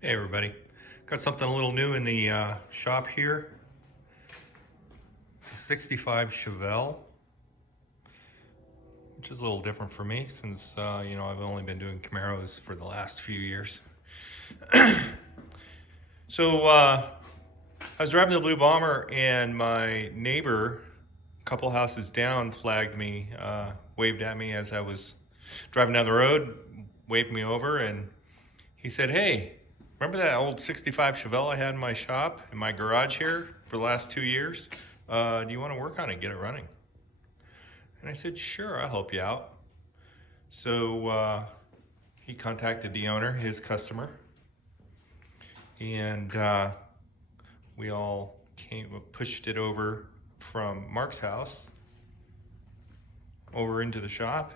Hey everybody, got something a little new in the shop here. It's a 65 Chevelle, which is a little different for me since I've only been doing Camaros for the last few years. So I was driving the Blue Bomber and my neighbor a couple houses down flagged me, waved at me as I was driving down the road, waved me over, and he said, "Hey, remember that old 65 Chevelle I had in my shop, in my garage here for the last 2 years? Do you want to work on it, get it running?" And I said, "Sure, I'll help you out." So he contacted the owner, his customer, and we all pushed it over from Mark's house over into the shop.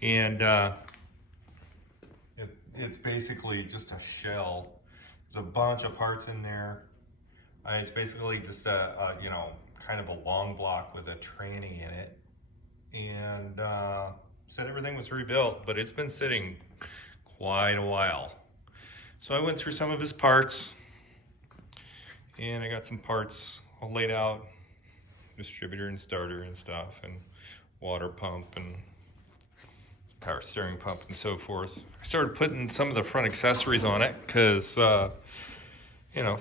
And it's basically just a shell. There's a bunch of parts in there. It's basically just a kind of a long block with a tranny in it. And said everything was rebuilt, but it's been sitting quite a while. So I went through some of his parts, and I got some parts all laid out, distributor and starter and stuff, and water pump and power steering pump and so forth. I started putting some of the front accessories on it because,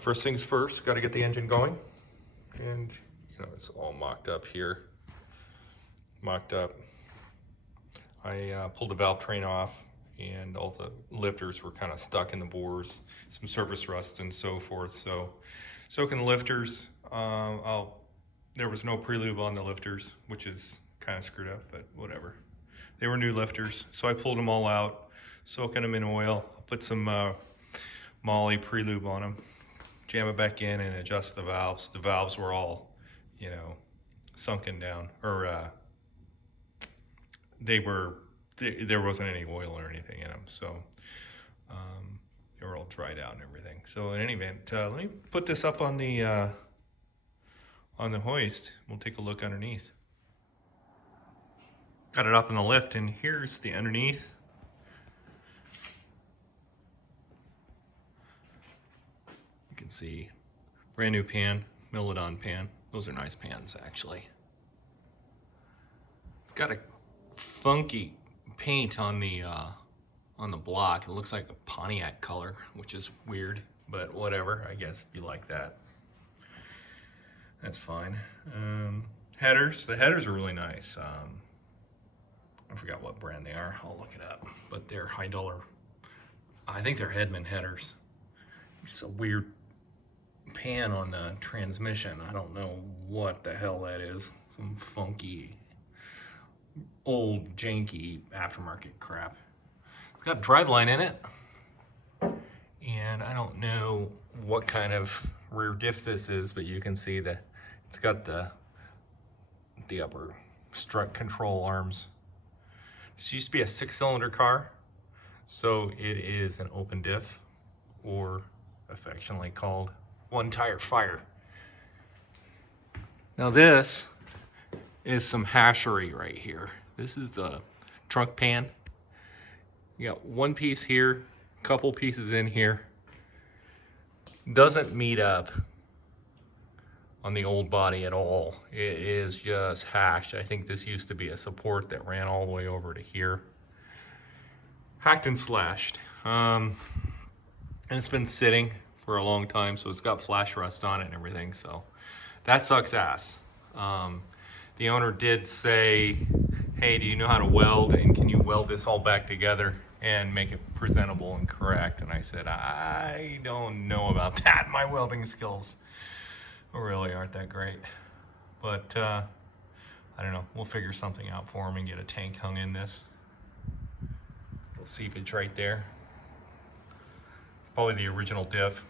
first things first, got to get the engine going. And, it's all mocked up here. Mocked up. I pulled the valve train off, and all the lifters were kind of stuck in the bores, some surface rust and so forth. So, soaking the lifters, there was no pre-lube on the lifters, which is kind of screwed up, but whatever. They were new lifters, so I pulled them all out, soaking them in oil, put some Molly pre-lube on them, jam it back in and adjust the valves. The valves were all, sunken down, or there wasn't any oil or anything in them, so they were all dried out and everything. So in any event, let me put this up on the hoist. We'll take a look underneath. Got it up in the lift, and here's the underneath. You can see brand new pan, Milodon pan. Those are nice pans, actually. It's got a funky paint on the block. It looks like a Pontiac color, which is weird, but whatever. I guess if you like that, that's fine. Headers. The headers are really nice. I forgot what brand they are. I'll look it up. But they're high dollar. I think they're Hedman headers. It's a weird pan on the transmission. I don't know what the hell that is. Some funky, old, janky aftermarket crap. It's got a driveline in it. And I don't know what kind of rear diff this is, but you can see that it's got the upper strut control arms. This used to be a 6-cylinder car, so it is an open diff, or affectionately called one tire fire. Now this is some hashery right here. This is the trunk pan. You got one piece here, a couple pieces in here. Doesn't meet up on the old body at all. It is just hashed. I think this used to be a support that ran all the way over to here. Hacked and slashed. And it's been sitting for a long time, so it's got flash rust on it and everything, so that sucks ass. The owner did say, "Hey, do you know how to weld, and can you weld this all back together and make it presentable and correct?" And I said, "I don't know about that. My welding skills really aren't that great, but I don't know. We'll figure something out for him and get a tank hung in this. Little seepage right there. It's probably the original diff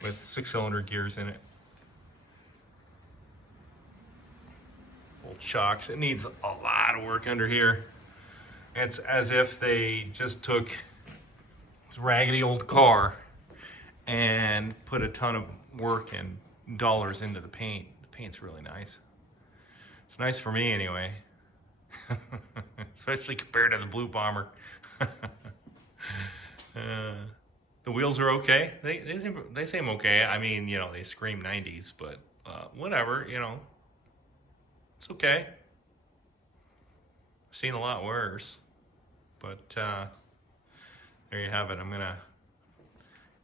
with 6-cylinder gears in it. Old shocks. It needs a lot of work under here. It's as if they just took this raggedy old car and put a ton of work and dollars into the paint. The paint's really nice. It's nice for me anyway. Especially compared to the Blue Bomber. The wheels are okay. They seem okay. I mean, you know, they scream 90s, but whatever, you know, it's okay. Seen a lot worse, but there you have it. I'm gonna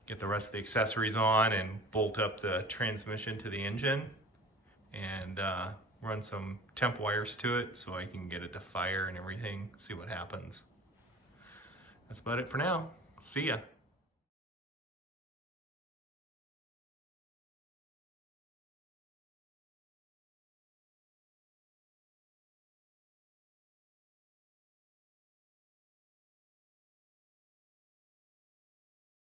get the rest of the accessories on and bolt up the transmission to the engine and run some temp wires to it so I can get it to fire and everything, see what happens. That's about it for now. See ya.